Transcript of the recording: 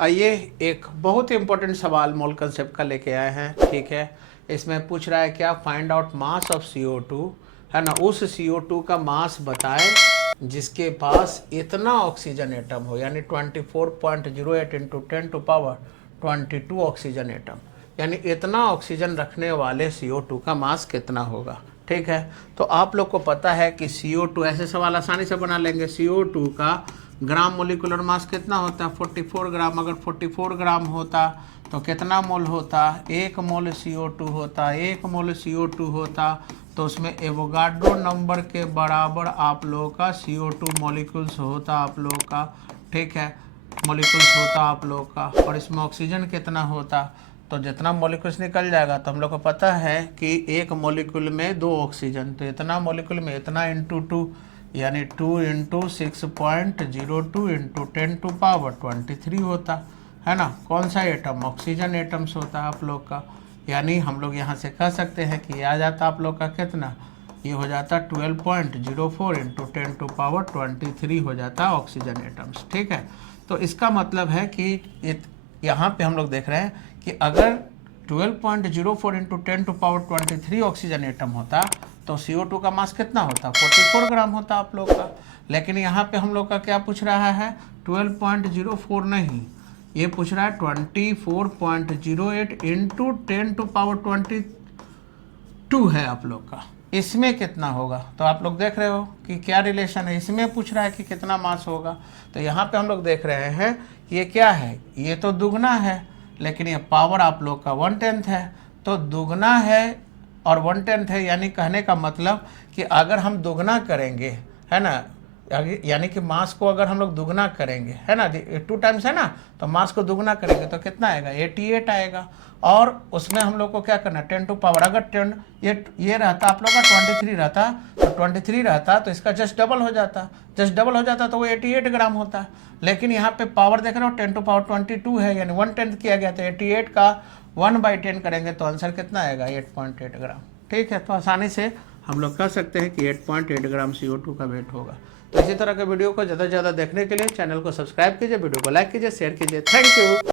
आइए एक बहुत ही इंपॉर्टेंट सवाल मोल कंसेप्ट का लेके आए हैं। ठीक है, इसमें पूछ रहा है क्या, find out mass of CO2, है ना, उस CO2 का मास बताएं जिसके पास इतना ऑक्सीजन एटम हो, यानी 24.08 इंटू 10⁻22 ऑक्सीजन एटम, यानी इतना ऑक्सीजन रखने वाले CO2 का मास कितना होगा। ठीक है, तो आप लोग को पता है कि CO2, ऐसे सवाल आसानी से बना लेंगे। CO2 का ग्राम मोलिकुलर मास कितना होता है, 44 ग्राम। अगर 44 ग्राम होता तो कितना मोल होता, 1 मोल CO2 होता। 1 मोल CO2 होता तो उसमें एवोगाड्रो नंबर के बराबर आप लोगों का CO2 मॉलिक्यूल्स होता आप लोगों का। ठीक है, मॉलिक्यूल्स होता आप लोगों का। और इसमें ऑक्सीजन कितना होता, तो जितना मॉलिक्यूल्स निकल जाएगा, तो हम लोग को पता है कि एक मॉलिक्यूल में 2 ऑक्सीजन, तो इतना मॉलिक्यूल में इतना इंटू 2, यानी 2 इंटू 6.02 इंटू 10⁻23 होता है ना। कौन सा एटम, ऑक्सीजन एटम्स होता है आप लोग का। यानी हम लोग यहाँ से कह सकते हैं कि आ जाता आप लोग का कितना, ये हो जाता 12.04 इंटू 10⁻23 हो जाता ऑक्सीजन एटम्स। ठीक है, तो इसका मतलब है कि यहाँ पे हम लोग देख रहे हैं कि अगर 12.04 इंटू 10⁻23 ऑक्सीजन एटम होता तो CO2 का मास कितना होता, 44 ग्राम होता आप लोग का। लेकिन यहाँ पे हम लोग का क्या पूछ रहा है, 12.04 नहीं, ये पूछ रहा है 24.08 इंटू 10⁻22 है आप लोग का। इसमें कितना होगा, तो आप लोग देख रहे हो कि क्या रिलेशन है। इसमें पूछ रहा है कि कितना मास होगा, तो यहाँ पे हम लोग देख रहे हैं ये क्या है, ये तो दुगना है, लेकिन ये पावर आप लोग का 1/10 है। तो दुगना है और 1/10 है, यानी कहने का मतलब कि अगर हम दुगना करेंगे, है ना, यानी कि मास को अगर हम लोग दुगना करेंगे, है ना, 2 टाइम्स है ना, तो मास को दुगना करेंगे तो कितना आएगा, 88 आएगा। और उसमें हम लोग को क्या करना, 10 टू पावर, अगर 10 ये रहता आप लोग का 23 रहता, तो 23 रहता तो इसका जस्ट डबल हो जाता, जस्ट डबल हो जाता तो वो 88 ग्राम होता। लेकिन यहाँ पे पावर देख रहे हो 10⁻22 है, यानी 1/10 किया गया, तो 88 का 1/10 करेंगे तो आंसर कितना आएगा, 8.8 ग्राम। ठीक है, तो आसानी से हम लोग कह सकते हैं कि 8.8 ग्राम CO2 का वेट होगा। तो इसी तरह के वीडियो को ज़्यादा से ज़्यादा देखने के लिए चैनल को सब्सक्राइब कीजिए, वीडियो को लाइक कीजिए, शेयर कीजिए। Thank you.